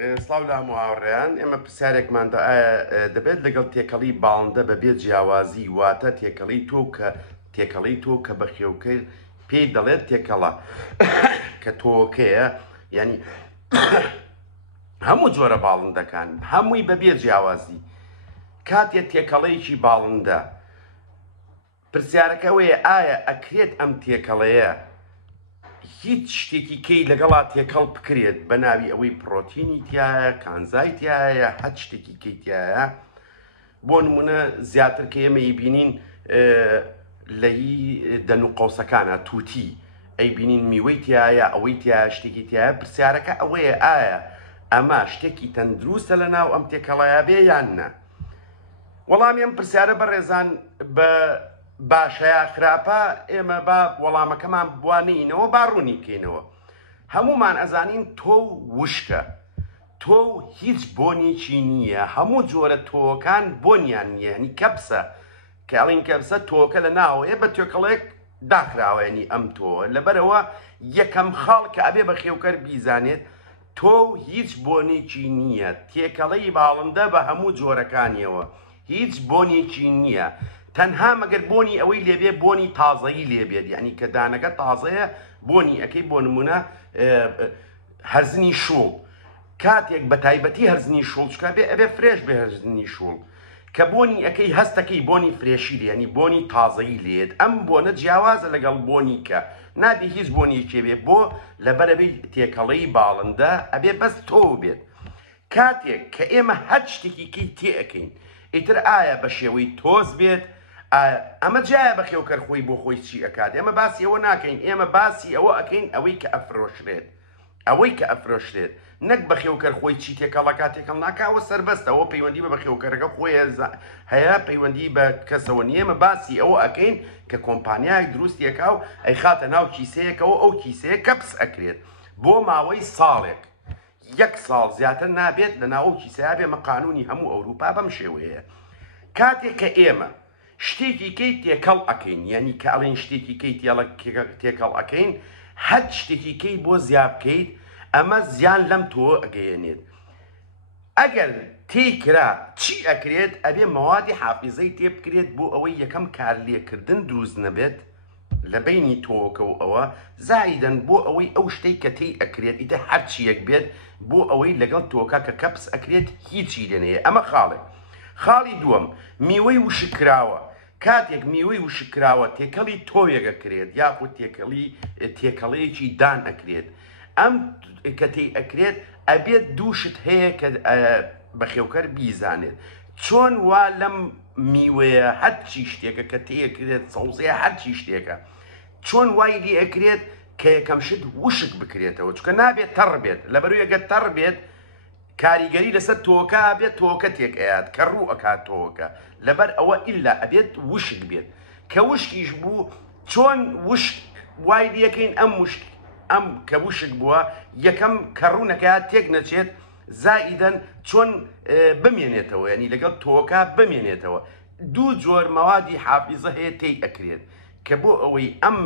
سڵاو لە هەموو ئێمە پرسیارێکماندا ئایا دەبێت لەگەڵ تێکەڵی باڵندە بەبێ جیاوازی واتە تێکەڵی تۆ کە بە خێوکەی پێی دەڵێت تێکەڵە کە تۆکەیە ینی هەموو جۆرە باڵندەکان هەمووی بەبێ جیاوازی کاتێک تێکەڵەیەکی باڵندە پرسیارەکە ئەوەیە ئایا ئەکرێت ئەم تێکەڵەیە هیچ شتێکی کەی لەگەڵا تێکەڵ بکرێت بە ناوی ئەوەی پرۆتینی تایە کانزای تایە هەچ شتێکی کەی تایە بۆ نمونە زیاتر کە ئێمە بینین لەی دەن و قەوسەکانە تووتی ئەی بینین میوەی تایە ئەوەی تایە شتێکی تایە پرسیارەکە ئەوەیە ئایا ئەمە شتێکی تەندروستە لە ناو ئەم تێکەڵەیە بێ یان نە وەڵامی ئەم پرسیارە بەڕێزان بە باشەیە خراپە ئێمە با وەڵامەکەمان بوانینەوە باڕوونی بکەینەوە هەمومان ئەزانین تۆ وشکە تۆ هیچ بۆنێکی نییە هەموو جۆرە تۆکان بۆنیان نییە هەنی کەپسە کە ئەڵین کەپسە تۆکە لە ناوەیە بە تۆکەڵێک داخراوەنی ئەم تۆ لەبەرەوە یەکەم خاڵ کە ئەبێ بە خێوکەر بیزانێت تۆ هیچ بۆنێکی نییە تێکەڵەی باڵندە بە هەموو جۆرەکانیەوە هیچ بۆنێکی نییە تەنها مەگەر بۆنی ئەوەی لێبێ بۆنی تازەیی لێبێت یعنی کە دانەکە تازەیە بۆنی ئەەکەی بۆ نمونە هەرزنی شوڵ کاتێک بە تایبەتی هەرزنی شوڵ چکە بێ ئەبێ فرێش بێ هەرزنی شوڵ کە بۆنی ئەەکەی هەستەکەی بۆنی فرێشی ینی بۆنی تازەیی لێت ئەم بۆنە جیاوازە لەگەڵ بۆنی کە نابێ هیچ بۆنیەکێ بێ بۆ لەبەرەبەی تێکەڵەی باڵندە ئەبێ بەس تۆ بێت کاتێک کە ئێمە هەر شتێکی کەی تێئەکەین ئیتر ئایا بە شێوەی تۆز بێت ئەمە جایە بە خێوکەر خۆی بۆ خۆی چی ئەکات ئێمە باسی ئەوە ناکەین ئێمە باسی ئەوە ئەەکەین ئەوەی کە ئەفرۆشرێت نەک بە خێوکەر خۆی چی تێکەڵەکە تێکەڵ ناکەوە سەربەستەوە پەیوەندی بە خێوکەرەکە خۆی هەیە پەیوەندی بە کەسەوە نیە ئێمە باسی ئەوە ئەەکەین کە کۆمپانیایەک دروستیەکە و ئەی خاتە ناو کیسەیەکەوە ئەو کیسەیە کەپس ئەکرێت بۆ ماوەی ساڵێک یەک ساڵ زیاتر نابێت لە ناو کیسەیە بێمە قانونی هەموو ئەوروپا بەم شێوەیە کاتێک کە ئێمە شتێکی کەی تێکەڵ ئەەکەین یعنی کە ئەڵێن شتێکی کەی تێکەڵ ئەەکەین هەر شتێکی کەی بۆ زیاب بکەیت ئەمە زیان لەم تۆ ئەگەیەنێت ئەگەر تێکرا چی ئەکرێت ئەبێ مەوادی حافیزەی تێ بکرێت بۆ ئەوەی یەکەم کارلێکردن دروست نەبێت لە بینی تۆکە و ئەوە زایدەن بۆ ئەوەی ئەو شتەی کە تێی ئەکرێت ئیتە هەرچیەک بێت بۆ ئەوەی لەگەڵ تۆکە کە کەپس ئەکرێت هیچی لێنەیە ئەمە خاڵێک خاڵی دووەم میوەی وشکراوە کاتێک میوەی وشکراوە تێکەڵی تۆیەکە کرێت یاخود تێکەڵەیەکی دان ئەکرێت ئەم کە تێی ئەکرێت ئەبێت دووشت هەیە کە بە خێوکەر بیزانێت چۆن وا لەم میوەیە هەرچی شتێکە کە تێکرێت سەوزەیە هەرچی شتێکە چۆن وای لێ ئەکرێت کە یەکەم شت وشک بکرێتەوە چکە نابێت تەڕ بێت لەبەرەوەی ئەگەر تەڕ بێت کاریگەری لەسەر تۆکە بێت تۆکە تێک ئەیات کە ڕوو ئەکات تۆکە لەبەر ئەوە ئیلا ئەبێت وشک بێت کە وشکیش بوو چۆن وشک وای لەکەین ئەم کە وشک بووە یەکەم کە ڕوونەکەات تێک نەچێت زائیدەن چۆن بمێنێتەوە ینی لەگەڵ تۆکە بمێنێتەوە دوو جۆر مەوادی حافیزە هەیە تێی ئەکرێت کە بۆ ئەوەی ئەم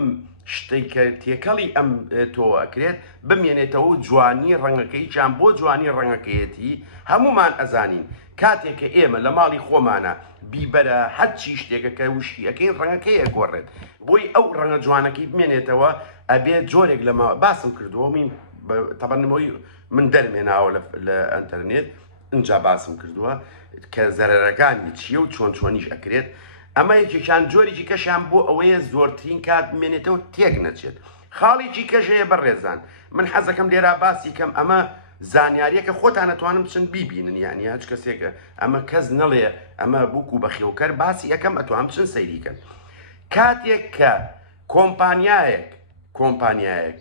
شتێک کە تێکەڵی ئەم تۆ ئەکرێت بمێنێتەوە جوانی ڕەنگەکەی جان بۆ جوانی ڕەنگەکەیەتی هەمومان ئەزانین کاتێک کە ئێمە لە ماڵی خۆمانە بیبەرە هەرچی شتێکە کە وشکی ئەەکەین ڕەنگەکەی ئەگۆڕێت بۆی ئەو ڕەنگە جوانەکەی بمێنێتەوە ئەبێت جۆرێک لە باسم کردووە تەبەنەوەی من دەرمێناوە لە ئەنتەرنێت اینجا باسم کردووە کە زەرەرەکانی چیە و چۆن چۆنیش ئەکرێت ئەمە یەکێکیان جۆرێکی کەشیان بۆ ئەوەیە زۆرترین کات بمێنێتەوە تێک نەچێت خاڵێکی کەژەیە بەڕێزان من حەزەکەم لێرا باسی کەم ئەمە زانیاریەکە خۆتان نەتوانم چەند بیبینن یعنی هەچ کەسێکە ئەمە کەس نەڵێ ئەمە بووکو بە خێوکەر باسی یەکەم ئەتوانم چەند سەیریکەن کاتێک کە کۆمپانیایەک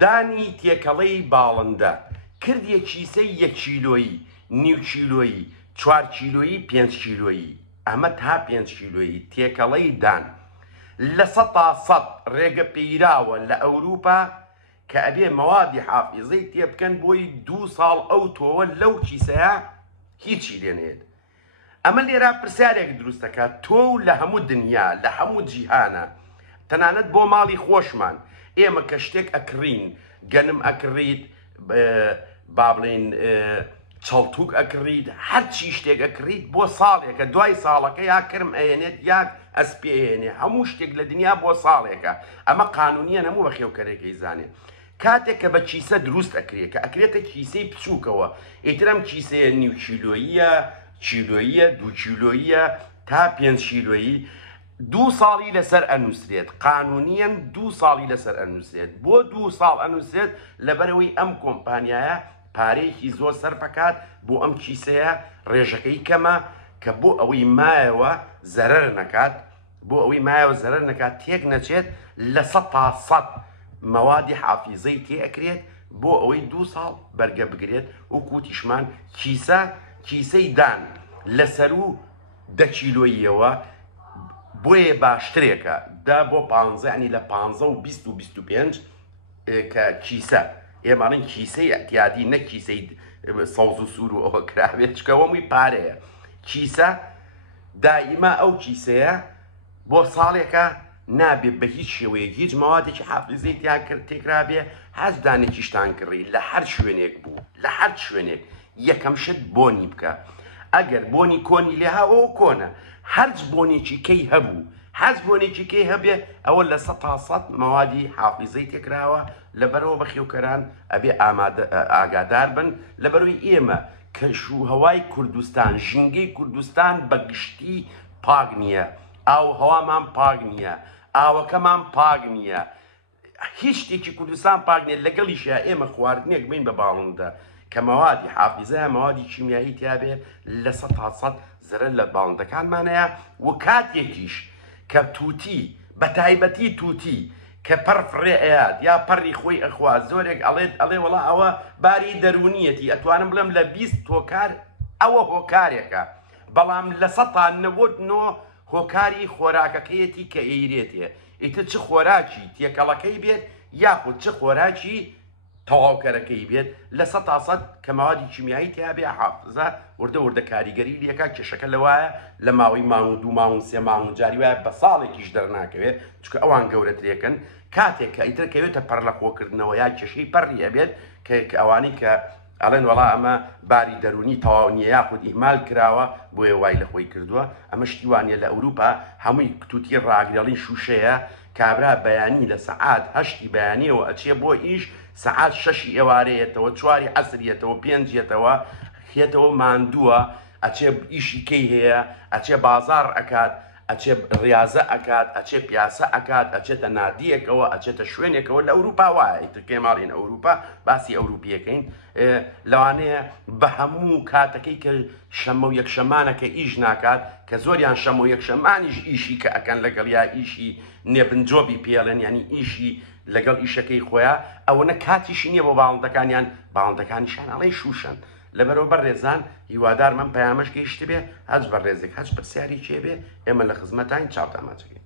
دانی تێکەڵەی باڵندە کردیە کیسەی 1 کیلۆیی نیو کیلۆیی 4 کیلۆیی 5 کیلۆیی ئەمە تا 5 کیلۆیی تێکەڵەی دان لە 100 ڕێگە پێیراوە لە ئەوروپا کە ئەبێ مەوادی حافیزەی تێ بکەن بۆی 2 ساڵ ئەو تۆوە لەو کیسەیە هیچی لێنێت ئەمە لێرا پرسیارێک دروستەکات تۆ لە هەموو دنیا لە هەموو جیهانە تەنانەت بۆ ماڵی خۆشمان ئێمە کە شتێک ئەکڕین گەنم ئەکڕیت با بڵێن چەڵتوک ئەکڕیت هەرچی شتێک ئەکڕیت بۆ ساڵێکە دوای ساڵەکە یا کرم ئەێنێت یاک ئەسپێ ئێنێ هەموو شتێک لە دنیا بۆ ساڵێکە ئەمە قانونیە هەموو بە خێوکەرێکی زانێت کاتێک کە بە چیسە دروست ئەکرێت کە ئەکرێتە کیسەی بچووکەوە ئیترم کیسەیە نیو چیلۆییە چیلۆییە دوو چیلۆییە تا 5 چیلۆیی 2 ساڵی لەسەر ئەنووسرێت قانونیان 2 ساڵی لەسەر ئەنووسێت بۆ 2 ساڵ ئەنووسێت لەبەرەوەی ئەم کۆمپانیایە پارەیەکی زۆر سەرپەکات بۆ ئەم کیسەیە ڕێژەکەی کەمە کە بۆ ئەوەی مایەوە زەرەر نەکات بۆ ئەوەی مایەوە زەرەر نەکات تێک نەچێت لە 100 تا 100 مەوادی حافیزەی تێ ئەکرێت بۆ ئەوەی 2 ساڵ بەرگە بگرێت و کوتیشمان کیسەی دان لەسەر و 10 کیلۆییەوە بۆیە باشترێکە دا بۆ 15 ینی لە 15 و 20 و 25 کە کیسە ئێماڵین کیسەی ئەتیادی نە کیسەی سەوز و سوور و ئەوە کرابێت چکەوەمووی پارەیە کیسە دائیما ئەو کیسەیە بۆ ساڵێکە نابێت بە هیچ شێوەیە هیچ مەوادێکی حافزەی تێکرابێ هەز دانێکیشتان کڕی لە هەر شوێنێک بوو لە هەر شوێنێک یەکەم شت بۆنی بکە ئەگەر بۆنی کۆنی لێهاوەوە کۆنە هەرچ بۆنێکی کەی هەبوو حەز بۆنێکی کەی هەبێ ئەوە لە 100 تا 100 مەوادی حافزەی تێکراوە لەبەرەوە بە خێوکەران ئەبێ ئاگادار بن لەبەرەوەی ئێمە کەشوهەوای کوردستان ژینگەی کوردستان بە گشتی پاک نییە ئاو هەوامان پاک نییە ئاوەکەمان پاک نییە هیچ شتێکی کوردستان پاک نییە لەگەڵیشە ئێمە خواردنێک بین بە باڵندە کە مەوادی حافزە مەوادی کیمیایی تیابێ لە 100 تا 100 زەرەر لە باڵندەکانمانەیە و کاتێکیش کە تووتی بە تایبەتی تووتی کە پەر فڕێ ئەیات یا پەڕی خۆی ئەخوا زۆرێک ئەڵێ وڵا ئەوە باری دەرونیەتی ئەتوانم بڵێم لە 20 هۆکار ئەوە هۆکارێکە بەڵام لە 100 تا 99 هۆکاری خۆراکەکەیەتی کە ئەیرێتێ ئیتر چ خۆراکی تێکەڵەکەی بێت یاخود چ خۆراکی تەواوکەرەکەی بێت لە 100 تا 100 کە مەوادی کیمیایی تیابێ حافزە وردە کاریگەری لێکا کێشەکە لەوایە لە ماوەی مانگ و 2 مانگ 3 مانگ جاری وایە بە ساڵێکیش دەرناکەوێت چکە ئەوان گەورەترێکن کاتێک کە ئیتر کەوێتە پەر لە خۆکردنەوە یا کێشەی پەڕی ئەبێت کە ئەوانی کە ئەڵێن وەڵا ئەمە باری دەرونی تەواو نییە یاخود ئیهمال کراوە بۆیە وای لە خۆی کردووە ئەمە شتیوانە لە ئەوروپا هەمووی کتوتی ڕاگرێڵی شوشەیە کابرا بەیانی لە سەعات 8 بەیانیەوە ئەچێ بۆ ئیش سەعات 6 ئێوارەیەتەوە 4 عەسریەتەوە 5ێتەوە خێتەوە ماندووە ئەچێ ئیشی کەی هەیە ئەچێ بازار ئەکات ئەچێ ڕاضە ئەکات ئەچێ پیاسە ئەکات ئەچێتە نادیەکەوە ئەچێتە شوێنێکەوە لە ئەوروپا وایە ئیتر ماڵین ئەوروپا باسی ئەوروپیەکەین لەوانەیە بە هەموو کاتەکەی کە شەمە و یەکشەمانەکە ئیش ناکات کە زۆریان شەمە و یەکشەمانیش ئیشی کە ئەکەن لەگەڵ یا ئیشی نێبنجۆبی پێڵێن ینی ئیشی لەگەڵ ئیشەکەی خۆیان ئەوەنە کاتیشی نییە بۆ باڵندەکانیان باڵندەکانیشان ئەڵێ شوشن لەبەرەوە بەڕێزان هیوادار من پەیامەش گەیشت بێ هەچ بە ڕێزێک هەچ پرسیاری چێ بێ ئێمە لە خزمەتان چاوتاماچەکەین